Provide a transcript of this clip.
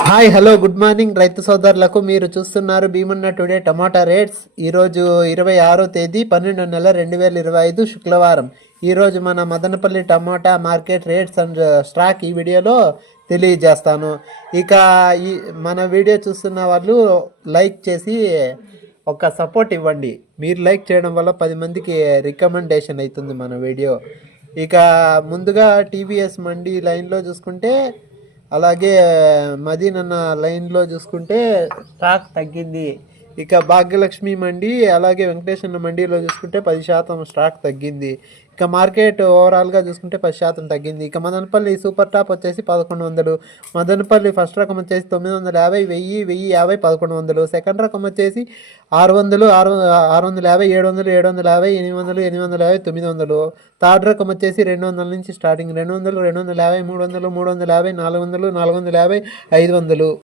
Hi hello good morning రైతు సోదరులకు. మీరు చూస్తున్నారు భీమన్న టుడే టమాటా రేట్స్. ఈరోజు 26వ తేదీ 12వ నెల 2025 శుక్రవారం. ఈరోజు మన మదనపల్లి టమాటా మార్కెట్ రేట్స్ అండ్ స్టాక్ ఈ వీడియోలో తెలియజేస్తాను. ఇక ఈ మన వీడియో చూస్తున్న వాళ్ళు లైక్ చేసి ఒక సపోర్ట్ ఇవ్వండి. మీరు లైక్ చేయడం వల్ల 10 మందికి రికమెండేషన్ అవుతుంది మన వీడియో. ఇక ముందుగా టీవీఎస్ మండి లైన్లో చూసుకుంటే, అలాగే మదీనన్న లైన్లో చూసుకుంటే స్టాక్ తగ్గింది. ఇక భాగ్యలక్ష్మి మండి అలాగే వెంకటేశ్వర మండీలో చూసుకుంటే 10% స్టాక్ తగ్గింది. ఇక మార్కెట్ ఓవరాల్గా చూసుకుంటే 10% తగ్గింది. ఇక మదనపల్లి సూపర్ టాప్ వచ్చేసి 1100, మదనపల్లి ఫస్ట్ రకం వచ్చేసి 950, 1000, 1050, 1100, సెకండ్ రకం వచ్చేసి 600, 650, 700, 750, 800, 850, 900, థర్డ్ రకం వచ్చేసి 200 నుంచి స్టార్టింగ్ 200, 250, 300, 350, 400, 450, 500.